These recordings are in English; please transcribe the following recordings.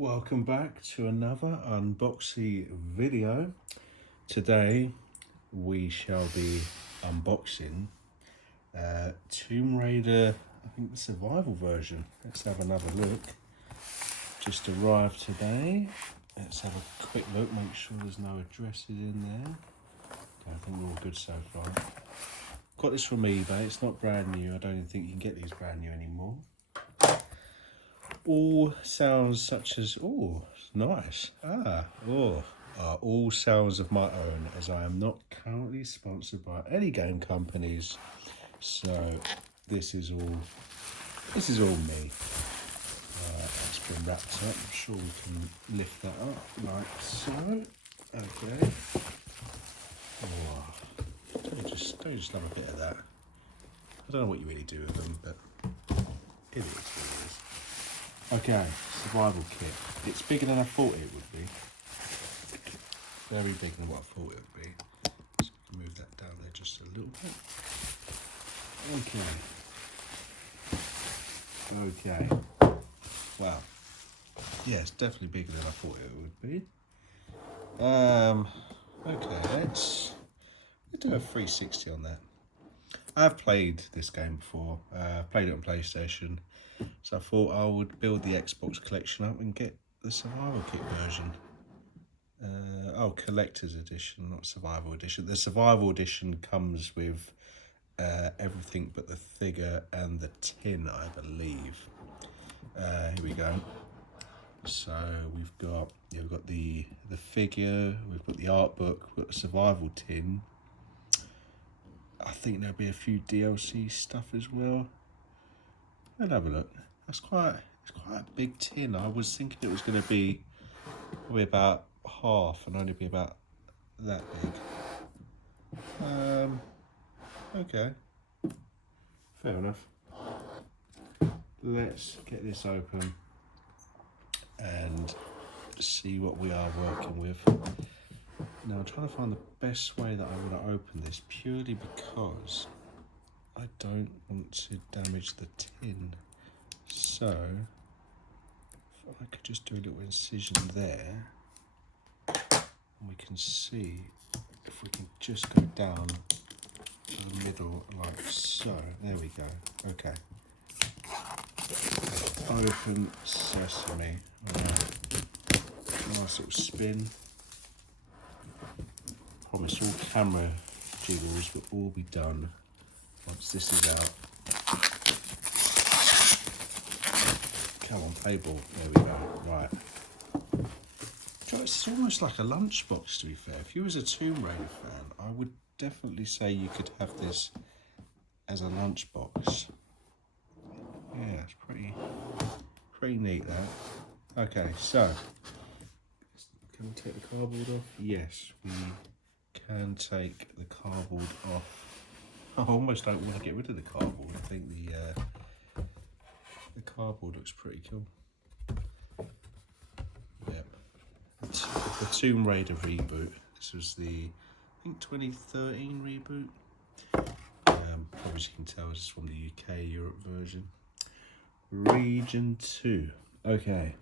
Welcome back to another unboxing video. Today we shall be unboxing Tomb Raider, I think the survival version. Let's have another look. Just arrived today. Let's have a quick look, make sure there's no addresses in there. Okay, I think we're all good so far. Got this from eBay, it's not brand new. I don't even think you can get these brand new anymore. All sounds such as, oh, nice. Are all sounds of my own, as I am not currently sponsored by any game companies. So this is all me. It's been wrapped up. I'm sure we can lift that up like so. Okay. Oh, don't just love a bit of that. I don't know what you really do with them, but it is what it is. Okay, survival kit. It's bigger than I thought it would be. Very bigger than what I thought it would be. So we can move that down there just a little bit. Okay. Wow. Yeah, it's definitely bigger than I thought it would be. Okay, let's do a 360 on that. I've played this game before. Played it on PlayStation. So I thought I would build the Xbox collection up and get the survival kit version. Collector's edition, not survival edition. The survival edition comes with everything but the figure and the tin, I believe. Here we go. So we've got the figure, we've got the art book, we've got the survival tin. I think there'll be a few DLC stuff as well. Let's have a look. It's quite a big tin. I was thinking it was going to be probably about half and only be about that big. Okay, fair enough. Let's get this open and see what we are working with. Now I'm trying to find the best way that I want to open this, purely because I don't want to damage the tin. So if I could just do a little incision there, and we can see if we can just go down to the middle like so. There we go. Okay. Open sesame. Nice little spin. Promise all camera jiggles will all be done once this is out. Come on, play ball. There we go. Right. It's almost like a lunchbox, to be fair. If you was a Tomb Raider fan, I would definitely say you could have this as a lunchbox. Yeah, it's pretty neat, that. Okay, so can we take the cardboard off? Yes, we can take the cardboard off. I almost don't want to get rid of the cardboard. I think the cardboard looks pretty cool. Yep. The Tomb Raider reboot. This was the, I think, 2013 reboot. Probably as you can tell, it's from the UK Europe version. Region 2. Okay.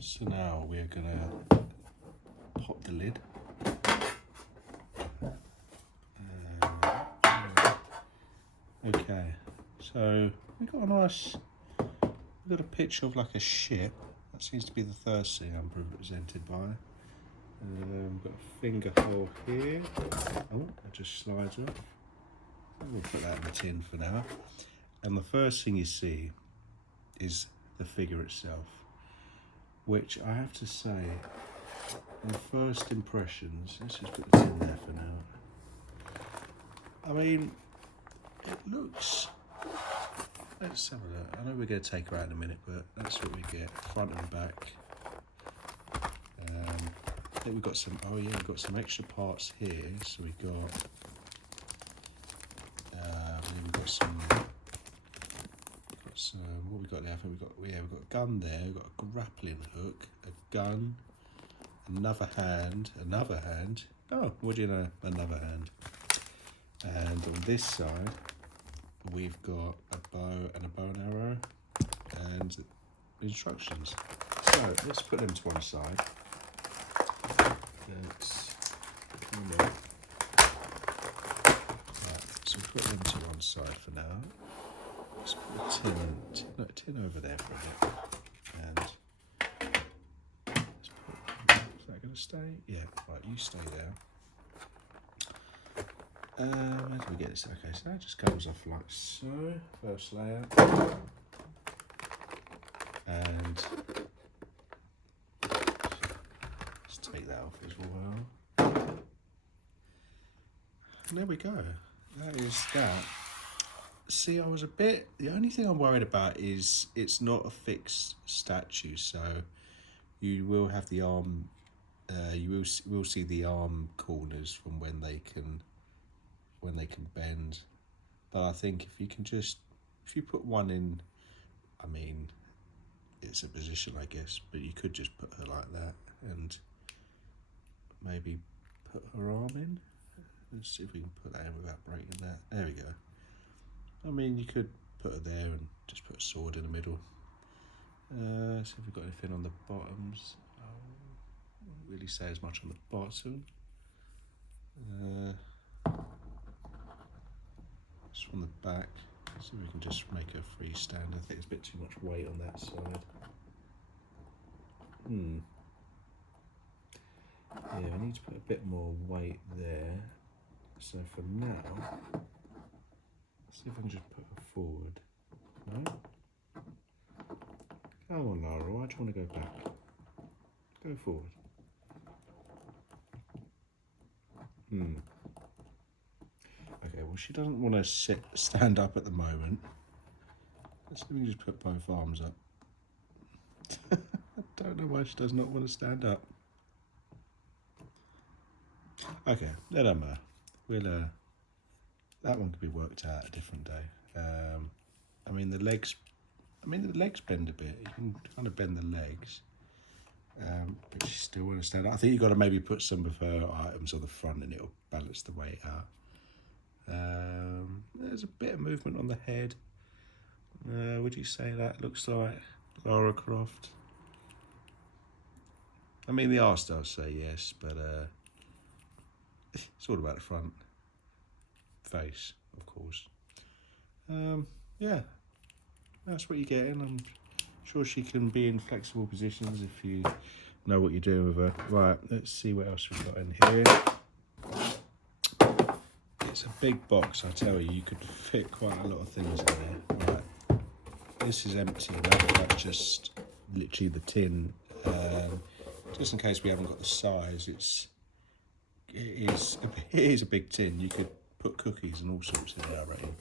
So now we're gonna pop the lid. Okay, so we've got a picture of like a ship. That seems to be the third scene I'm represented by. We've got a finger hole here. Oh, it just slides off. We'll put that in the tin for now. And the first thing you see is the figure itself, which I have to say, on first impressions, let's just put the tin there for now. I mean, it looks, let's have a look. I know we're going to take her out in a minute, but that's what we get, front and back. I think we've got some, we've got some extra parts here. So we've got some, what we got there? I think we've got a gun there, we've got a grappling hook, a gun, another hand. Oh, what do you know? Another hand. And on this side, we've got a bow and arrow, and instructions. So let's put them to one side. Let's come on. Right, so put them to one side for now. Let's put the tin over there for a bit. And let's put, is that going to stay? Yeah, right, you stay there. Where do we get this? Okay, so that just comes off like so. First layer. And let's take that off as well. And there we go. That is that. See, I was the only thing I'm worried about is it's not a fixed statue, so you will have the arm, you will see the arm corners from when they can bend. But I think if you put one in, I mean, it's a position, I guess, but you could just put her like that and maybe put her arm in. Let's see if we can put that in without breaking that. There we go. I mean, you could put her there and just put a sword in the middle. See if we've got anything on the bottoms. Won't really say as much on the bottom. Just from the back. See if we can just make her freestand. I think there's a bit too much weight on that side. Yeah, I need to put a bit more weight there. So for now, see if I can just put her forward. No? Come on, Lara, why do you want to go back? Go forward. Okay, well, she doesn't want to stand up at the moment. Let's let me just put both arms up. I don't know why she does not want to stand up. Okay, let her matter. We'll that one could be worked out a different day. I mean the legs bend a bit. You can kind of bend the legs, but she still want to stand up. I think you've got to maybe put some of her items on the front, and it'll balance the weight out. There's a bit of movement on the head. Would you say that looks like Lara Croft? I mean, the arse does say yes, but it's all about the front face, of course. Yeah, that's what you're getting. I'm sure she can be in flexible positions if you know what you're doing with her. Right, let's see what else we've got in here. It's a big box, I tell you. You could fit quite a lot of things in there. Right, this is empty. That's just literally the tin. Just in case we haven't got the size, it is a big tin. You could put cookies and all sorts in there, I reckon.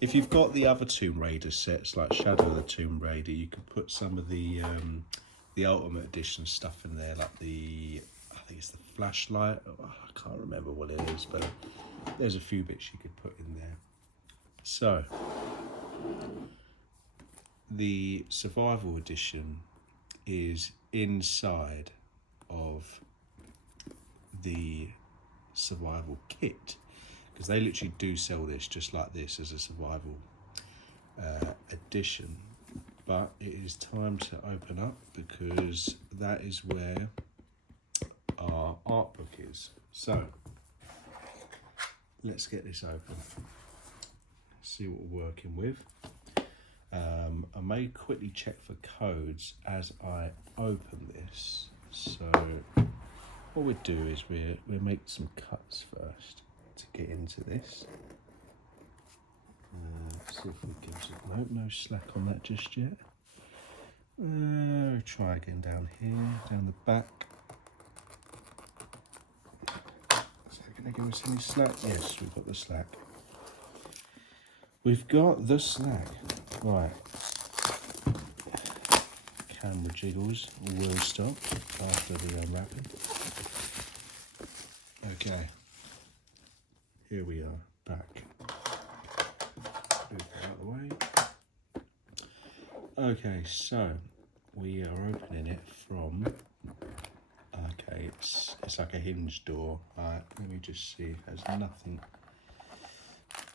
If you've got the other Tomb Raider sets, like Shadow of the Tomb Raider, you could put some of the Ultimate Edition stuff in there, like I think it's the flashlight. Oh, I can't remember what it is, but there's a few bits you could put in there. So, the Survival Edition is inside of the survival kit, because they literally do sell this just like this as a survival edition. But it is time to open up, because that is where our art book is. So let's get this open, see what we're working with. I may quickly check for codes as I open this. So what we'll do is we'll make some cuts first to get into this. See if we give it. No slack on that just yet. Try again down here, down the back. Is that going to give us any slack? Yes, we've got the slack. We've got the slack. Right. Camera jiggles will stop after the unwrapping. Okay. Here we are, back. Move that out of the way. Okay, so we are opening it from. Okay, it's like a hinge door. Alright, let me just see if there's nothing.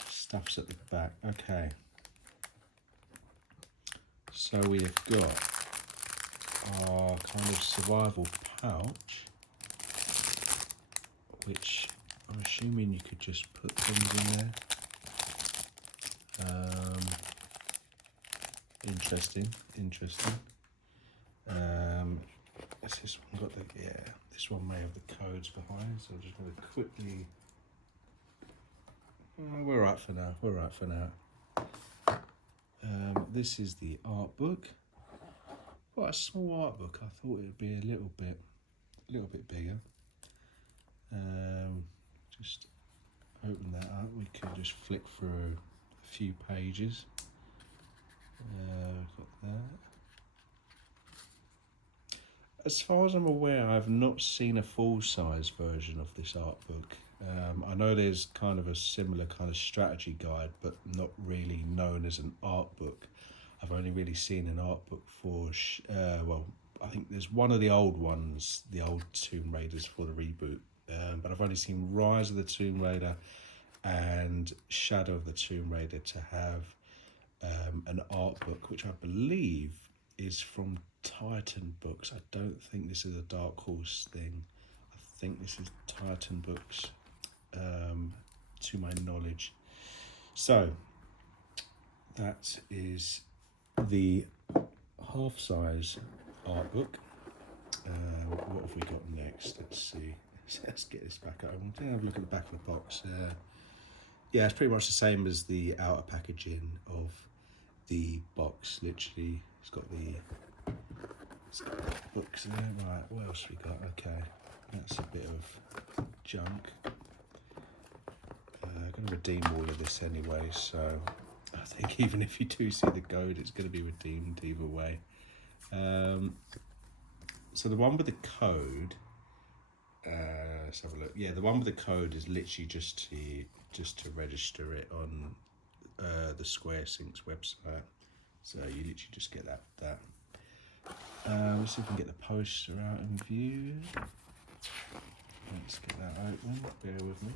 Stuff's at the back. Okay. So we have got our kind of survival pouch, which I'm assuming you could just put things in there. Interesting. Has this one got the, yeah, this one may have the codes behind, so I'm just going to quickly, we're right for now. This is the art book. Quite a small art book. I thought it would be a little bit bigger. Just open that up. We can just flick through a few pages. Got that. As far as I'm aware, I've not seen a full-size version of this art book. I know there's kind of a similar kind of strategy guide, but not really known as an art book. I've only really seen an art book for, well, I think there's one of the old ones, the old Tomb Raiders for the reboot, but I've only seen Rise of the Tomb Raider and Shadow of the Tomb Raider to have an art book, which I believe is from Titan Books. I don't think this is a Dark Horse thing. I think this is Titan Books, to my knowledge. So that is the half-size art book. What have we got next? Let's see. Let's get this back open. Have a look at the back of the box. Yeah, it's pretty much the same as the outer packaging of the box. Literally, it's got the books there. Right, what else we got? Okay, that's a bit of junk. I'm going to redeem all of this anyway, so I think even if you do see the code, it's going to be redeemed either way. So the one with the code, let's have a look. Yeah, the one with the code is literally just to register it on the Square Sinks website. So you literally just get that. Let's see if we can get the poster out in view. Let's get that open. Bear with me.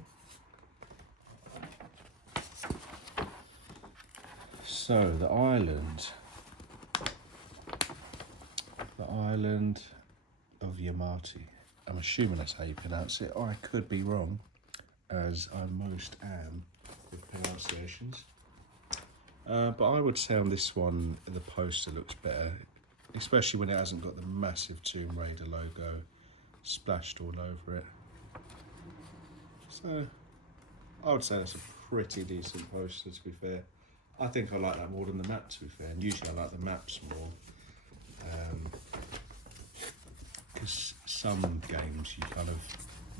So the island of Yamati. I'm assuming that's how you pronounce it. I could be wrong, as I most am with pronunciations. But I would say on this one, the poster looks better, especially when it hasn't got the massive Tomb Raider logo splashed all over it. So I would say that's a pretty decent poster, to be fair. I think I like that more than the map, to be fair, and usually I like the maps more. Because some games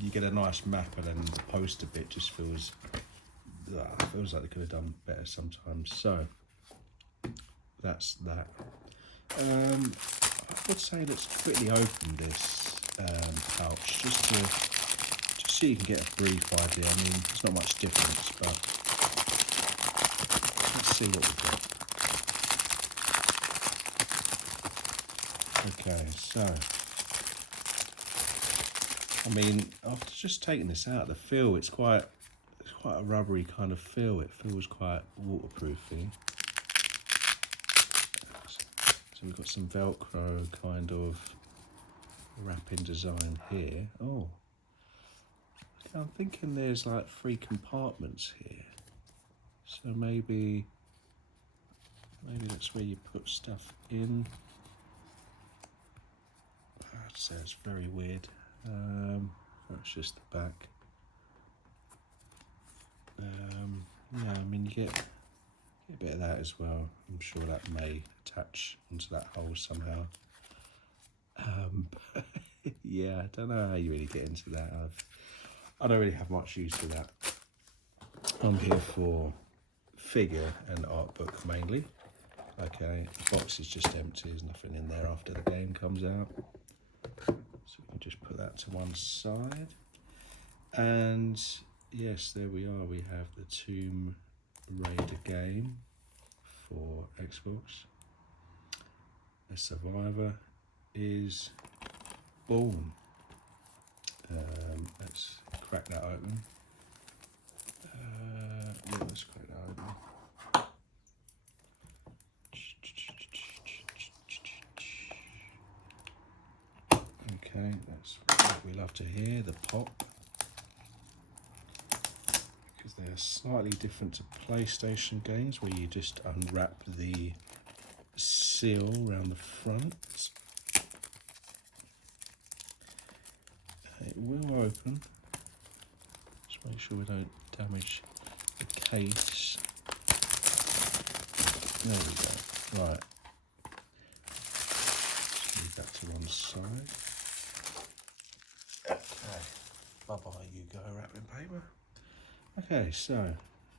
you get a nice map and then the poster bit just feels like they could have done better sometimes. So that's that. I would say let's quickly open this pouch just so you can get a brief idea. I mean, there's not much difference, but let's see what we've got. Okay, so I mean, after just taking this out, the feel, it's quite a rubbery kind of feel. It feels quite waterproofy. So we've got some Velcro kind of wrapping design here. Oh, okay, I'm thinking there's like 3 compartments here. So maybe that's where you put stuff in. I'd say it's very weird. That's just the back. Yeah, I mean, you get a bit of that as well. I'm sure that may attach onto that hole somehow. Yeah, I don't know how you really get into that. I don't really have much use for that. I'm here for figure and art book mainly. Okay, the box is just empty. There's nothing in there after the game comes out. So we can just put that to one side. And yes, there we are. We have the Tomb Raider game for Xbox. A survivor is born. Let's crack that open. Yeah, let's crack that open. Okay, that's what we love to hear, the pop. Because they are slightly different to PlayStation games where you just unwrap the seal around the front. It will open. Just make sure we don't damage the case. There we go. Right. Just move that to one side. Okay. Bye-bye, you go, wrapping paper. Okay, so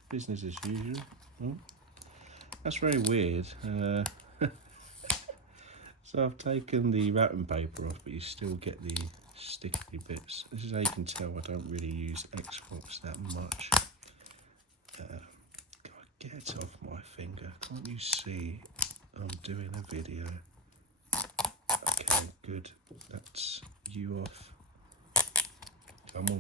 business as usual. Oh, that's very weird. So I've taken the wrapping paper off, but you still get the sticky bits. This is how you can tell I don't really use Xbox that much. God, get it off my finger. Can't you see I'm doing a video? Okay, good. That's you off. Come on.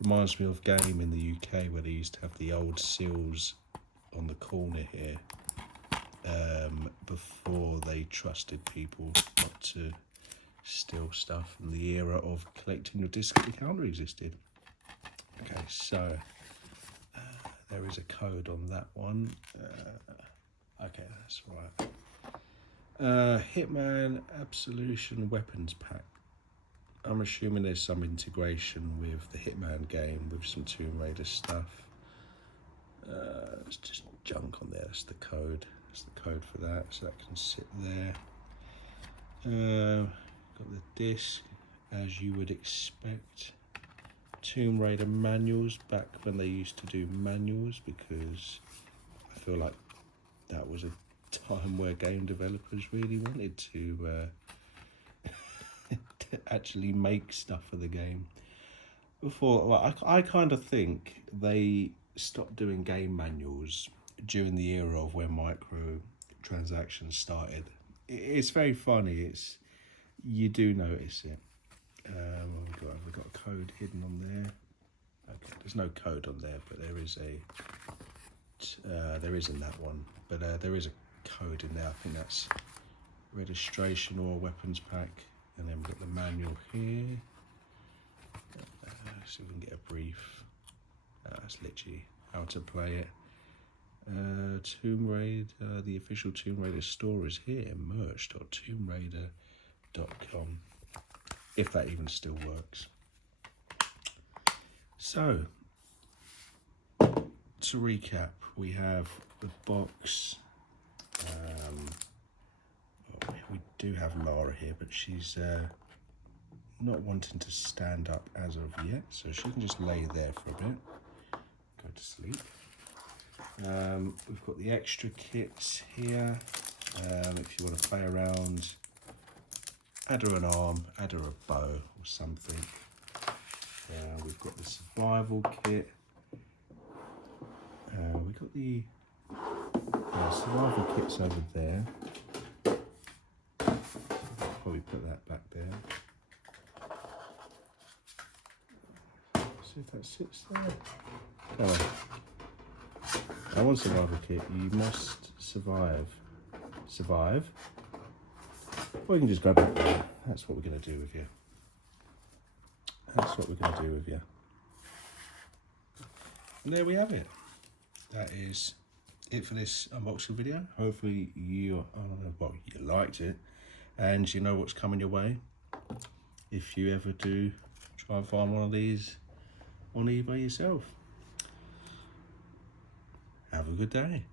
Reminds me of a game in the UK where they used to have the old seals on the corner here. Before they trusted people not to steal stuff, and the era of collecting your disc at the counter existed. Okay, so there is a code on that one. Okay, that's right. Hitman Absolution Weapons Pack. I'm assuming there's some integration with the Hitman game with some Tomb Raider stuff. It's just junk on there. That's the code. That's the code for that, so that can sit there. Got the disc, as you would expect. Tomb Raider manuals, back when they used to do manuals, because I feel like that was a time where game developers really wanted to, to actually make stuff for the game. Before, well, I kind of think they stopped doing game manuals during the era of when microtransactions started. It's very funny. You do notice it. We've got a code hidden on there. Okay, there's no code on there, but there is in that one. But there is a code in there. I think that's registration or weapons pack, and then we've got the manual here. So we can get a brief. That's literally how to play it. Tomb Raider, the official Tomb Raider store is here, merch.tombRaider.com, if that even still works. So, to recap, we have the box. We do have Lara here, but she's not wanting to stand up as of yet, so she can just lay there for a bit, go to sleep. We've got the extra kits here. If you want to play around, add her an arm, add her a bow or something. We've got the survival kit. We've got the survival kits over there. Probably put that back there. See if that sits there. Come on. I want survival kit. You must survive. Survive. Or you can just grab it there. That's what we're going to do with you. That's what we're going to do with you. And there we have it. That is it for this unboxing video. Hopefully you liked it, and you know what's coming your way. If you ever do try and find one of these on eBay yourself. Have a good day.